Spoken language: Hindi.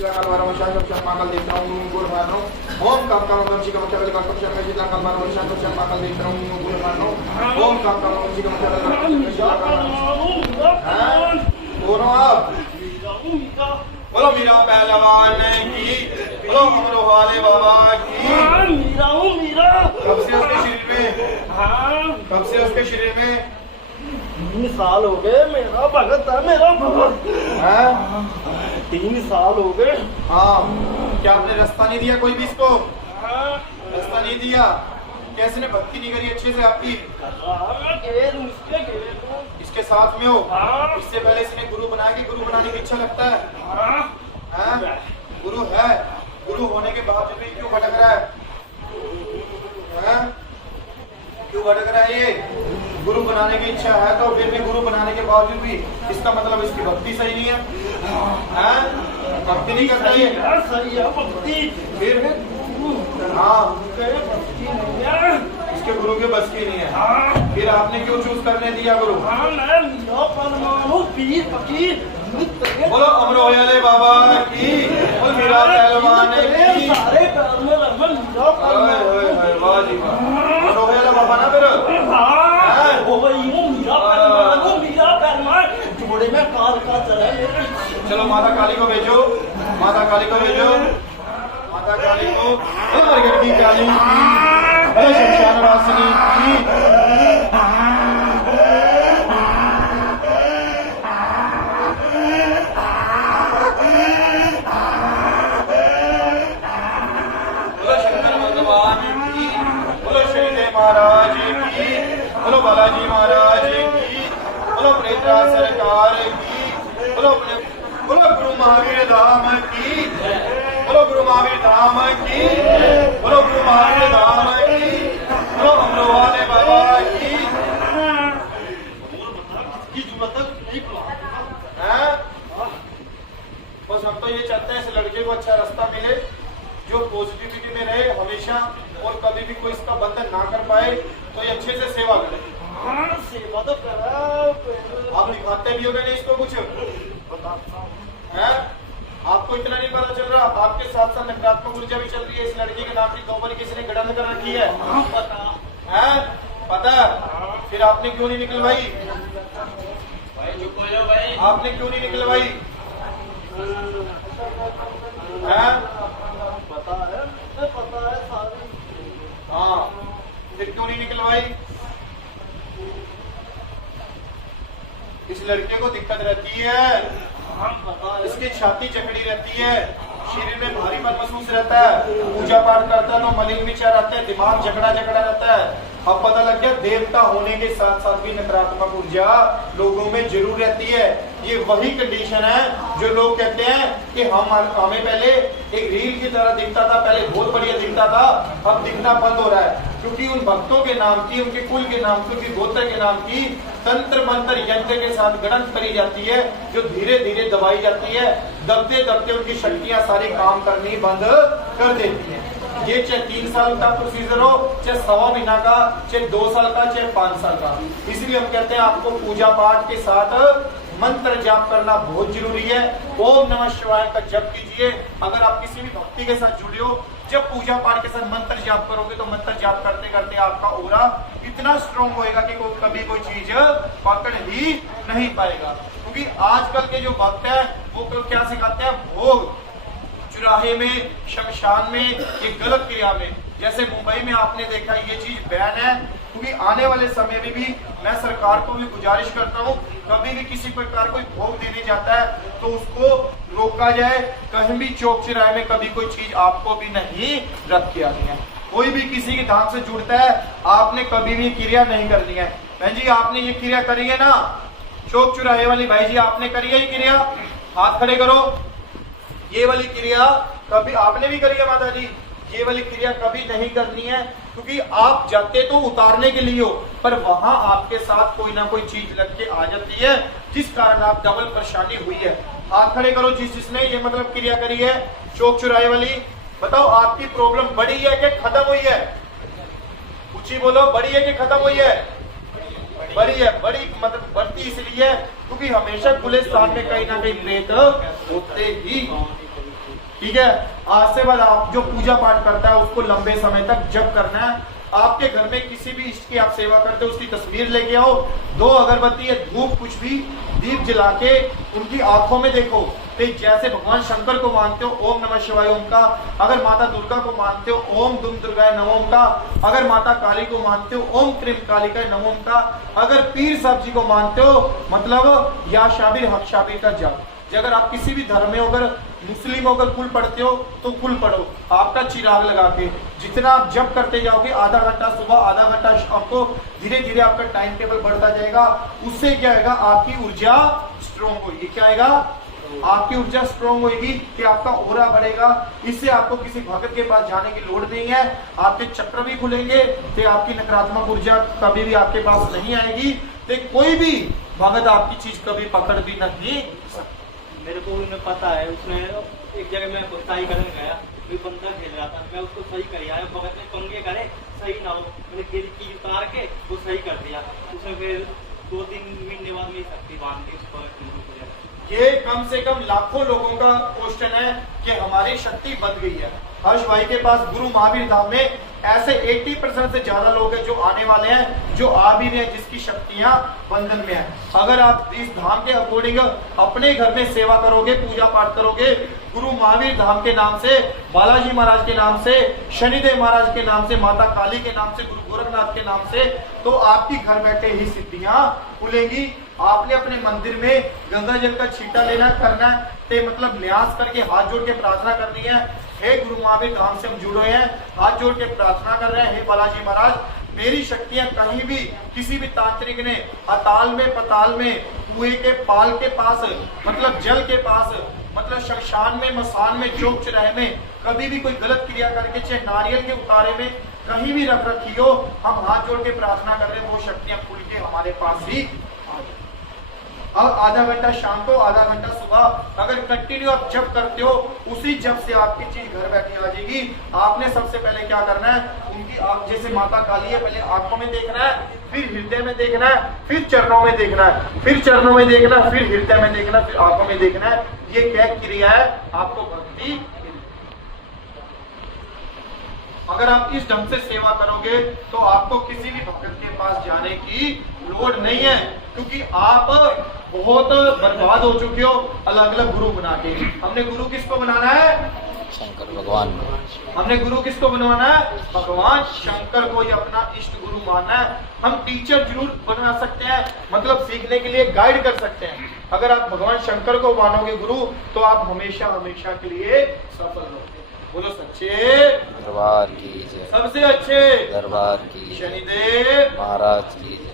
पागल देख रहा हूँ गुड़ मार रहा हूँ। ओम काम काम जी का मतलब जितना काम मार रहा हूँ पागल देख रहा हूँ गुड़ मार रहा हूँ। ओम काम काम जी का मतलब बोलो आप बोलो मीरा पहलवान की बोलो अमरो वाले बाबा की। मीरा कब से उसके शरीर में कब से उसके शरीर में 3 साल हो गए। मेरा भगत है मेरा भगत। 3 साल हो गए। हाँ क्या आपने रास्ता नहीं दिया कोई भी इसको? रास्ता नहीं दिया? कैसे ने भक्ति नहीं करी अच्छे से आपकी? इसके साथ में हो? इससे पहले इसने गुरु बनाया कि गुरु बनाने की इच्छा लगता है? गुरु है, गुरु होने के बावजूद भी क्यों भटक रहा है? क्यों भटक रहा है ये? गुरु बनाने की इच्छा है तो फिर भी गुरु बनाने के बावजूद भी इसका मतलब इसकी भक्ति सही नहीं है? भक्ति नहीं करता ये? सही है भक्ति। फिर हाँ इसके गुरु के बस की नहीं है। फिर आपने क्यों चूज करने दिया गुरु? पीर फकीर बोलो अमरोयाले बाबा की बोल मीरा पहलवान की। सारे पैर में लगभग अमरोयाले बाबा ना फिर जोड़े में काल का चला। चलो माता काली को भेजो, माता काली को भेजो, माता काली को मरगढ़ की काली की शमशान वासिनी की। बोलो शंकर भगवान की, बोलो श्रीदेव महाराज की, बोलो बालाजी महाराज की, बोलो प्रेता सरकार की, बोलो गुरु महावीर धाम की, बोलो गुरु महावीर धाम की, बोलो गुरु महावीर धाम की, बोलो अमरो वाले बाबा की। बस हम तो ये चाहते हैं इस लड़के को अच्छा रास्ता मिले जो पॉजिटिविटी में रहे हमेशा और कभी भी कोई इसका बंधन ना कर पाए तो ये अच्छे से सेवा करे। सेवा तो करा। आप दिखाते भी हो गए इसको कुछ है? आपको इतना नहीं पता चल रहा? आपके साथ साथ नकारात्मक ऊर्जा भी चल रही है। इस लड़की के नाम की 2 बार किसी ने गठन कर रखी है। पता फिर आपने क्यों नहीं निकलवाई? आपने क्यों नहीं निकलवाई? पता है सारी। हाँ फिर क्यों नहीं निकलवाई? इस लड़के को दिक्कत रहती है, इसकी छाती जकड़ी रहती है, शरीर में भारीपन महसूस रहता है, पूजा पाठ करता है तो मलिन विचार आते हैं, दिमाग जकड़ा रहता है। अब पता लग गया देवता होने के साथ साथ भी नकारात्मक ऊर्जा लोगों में जरूर रहती है। ये वही कंडीशन है जो लोग कहते हैं कि हमें पहले एक रील की तरह दिखता था, पहले बहुत बढ़िया दिखता था, अब दिखना बंद हो रहा है क्योंकि उन भक्तों के नाम की, उनके कुल के नाम की, उनके गोत्र के नाम की तंत्र मंत्र यंत्र के साथ गणन करी जाती है जो धीरे धीरे दबाई जाती है। दबते दबते उनकी शक्तियां सारी काम करनी बंद कर देती है। ये चाहे 3 साल का प्रोसीजर हो, चाहे 1.25 महीना का, चाहे 2 साल का, चाहे 5 साल का। इसलिए हम कहते हैं आपको पूजा पाठ के साथ मंत्र जाप करना बहुत जरूरी है। ओम नमः शिवाय का जप कीजिए। अगर आप किसी भी भक्ति के साथ जुड़े हो, जब पूजा पाठ के साथ मंत्र जाप करोगे तो मंत्र जाप करते करते आपका ऑरा इतना स्ट्रॉन्ग होएगा कि कभी कोई चीज पकड़ ही नहीं पाएगा। क्योंकि आजकल के जो भक्त है वो क्या सिखाते हैं? भोग चुराहे में, शमशान में, ये गलत क्रिया में। जैसे मुंबई में आपने देखा ये चीज बैन है। क्योंकि आने वाले समय में भी मैं सरकार को भी गुजारिश करता हूँ कभी भी किसी प्रकार कोई भोग देने जाता है तो उसको रोका जाए। कहीं भी चौक चौराहे में कभी कोई चीज आपको भी नहीं रख के आनी है। कोई भी किसी के धाम से जुड़ता है आपने कभी भी क्रिया नहीं करनी है। बहन जी आपने ये क्रिया करी है ना, चौक चौराहे वाली भाई जी आपने करी है ये क्रिया? हाथ खड़े करो। ये वाली क्रिया कभी आपने भी करी है माता जी? ये वाली क्रिया कभी नहीं करनी है क्योंकि आप जाते तो उतारने के लिए हो पर वहां आपके साथ कोई ना कोई चीज लग के आ जाती है जिस कारण आप डबल परेशानी हुई है। हाथ खड़े करो जिसने ये मतलब क्रिया करी है चौक चौराहे वाली। बताओ आपकी प्रॉब्लम बढ़ी है कि खत्म हुई है? ऊंची बोलो, बढ़ी है कि खत्म हुई है? बड़ी है। बड़ी मतलब बढ़ती इसलिए क्योंकि हमेशा खुले स्थान में कहीं ना कहीं प्रेत होते ही। ठीक है। आज से बाद आप जो पूजा पाठ करता है उसको लंबे समय तक जप करना है। आपके घर में किसी भी इष्ट की आप सेवा करते हो उसकी तस्वीर लेके आओ, 2 अगरबत्ती या धूप कुछ भी दीप जला के उनकी आंखों में देखो। तो जैसे भगवान शंकर को मानते हो ओम नमः शिवाय ओम का, अगर माता दुर्गा को मानते हो ओम दुम दुर्गाय नमोम का, अगर माता काली को मानते हो ओम क्रीम कालिकाय नमोम का, अगर पीर साहब जी को मानते हो मतलब या शाबिर हक शाबिर का जाप। अगर आप किसी भी धर्म में अगर मुस्लिम होकर कुल पढ़ते हो तो कुल पढ़ो, आपका चिराग लगा के जितना आप जप करते जाओगे, आधा घंटा सुबह आधा घंटा शाम को, धीरे धीरे आपका टाइम टेबल बढ़ता जाएगा। उससे क्या आएगा, आपकी ऊर्जा स्ट्रोंग होगी। क्या आएगा, आपकी ऊर्जा स्ट्रोंग होगी कि आपका ओरा बढ़ेगा। इससे आपको किसी भगत के पास जाने की लोड़ नहीं है, आपके चक्र भी खुलेंगे, तो आपकी नकारात्मक ऊर्जा कभी भी आपके पास नहीं आएगी, तो कोई भी भगत आपकी चीज कभी पकड़ भी नहीं सकता। मेरे को उन्हें पता है, उसने एक जगह मैं सही करने गया, कोई बंदा खेल रहा था, मैं उसको सही कर आया, भगत ने पंगे करे सही ना हो, मैंने की उतार के वो सही कर दिया। उसने फिर 2-3 महीने बाद मेरी शक्ति बांध दी उस पर। ये कम से कम लाखों लोगों का क्वेश्चन है कि हमारी शक्ति बंद गई है। हर्ष भाई के पास गुरु महावीर धाम में ऐसे 80% से ज्यादा लोग हैं जो आने वाले हैं, जो आ भी रहे हैं, जिसकी शक्तियां बंधन में है। अगर आप इस धाम के अकॉर्डिंग अपने घर में सेवा करोगे, पूजा पाठ करोगे, गुरु महावीर धाम के नाम से, बालाजी महाराज के नाम से, शनिदेव महाराज के नाम से, माता काली के नाम से, गुरु गोरखनाथ के नाम से, तो आपकी घर बैठे ही सिद्धियां खुलेंगी। आपने अपने मंदिर में गंगा जल का छींटा लेना करना है, ते मतलब न्यास करके हाथ जोड़ के प्रार्थना करनी है। हे गुरु महावीर धाम से हम जुड़े हैं, हाथ जोड़ के प्रार्थना कर रहे हैं, हे बालाजी महाराज मेरी शक्तियां कहीं भी किसी भी तांत्रिक ने अताल में पताल में कुएं के पाल के पास मतलब जल के पास मतलब शमशान में मसान में चौक चौराहे में कभी भी कोई गलत क्रिया करके चाहे नारियल के उतारे में कहीं भी रख रखी हो, हम हाथ जोड़ के प्रार्थना कर रहे हैं, वो शक्तियां खुल के हमारे पास ही। अब आधा घंटा शाम को आधा घंटा सुबह अगर कंटिन्यू आप जप करते हो, उसी जप से आपकी चीज घर बैठी आ जाएगी। आपने सबसे पहले क्या करना है, उनकी आंख जैसे माता काली है, पहले आंखों में देखना है, फिर हृदय में देखना है, फिर चरणों में देखना है, फिर चरणों में देखना, फिर हृदय में देखना, फिर आंखों में देखना है। ये क्या क्रिया है, आपको भक्ति। अगर आप इस ढंग से सेवा करोगे तो आपको किसी भी भक्त के पास जाने की लोड़ नहीं है, क्योंकि आप बहुत बर्बाद हो चुके हो अलग अलग गुरु बना के। हमने गुरु किसको बनाना है, शंकर भगवान। हमने गुरु किसको बनवाना है, भगवान शंकर को ही अपना इष्ट गुरु मानना है। हम टीचर जरूर बना सकते हैं, मतलब सीखने के लिए गाइड कर सकते हैं। अगर आप भगवान शंकर को मानोगे गुरु तो आप हमेशा हमेशा के लिए सफल होगे। बोलो सच्चे दरबार की जय। सबसे अच्छे दरबार की शनिदेव महाराज की जय।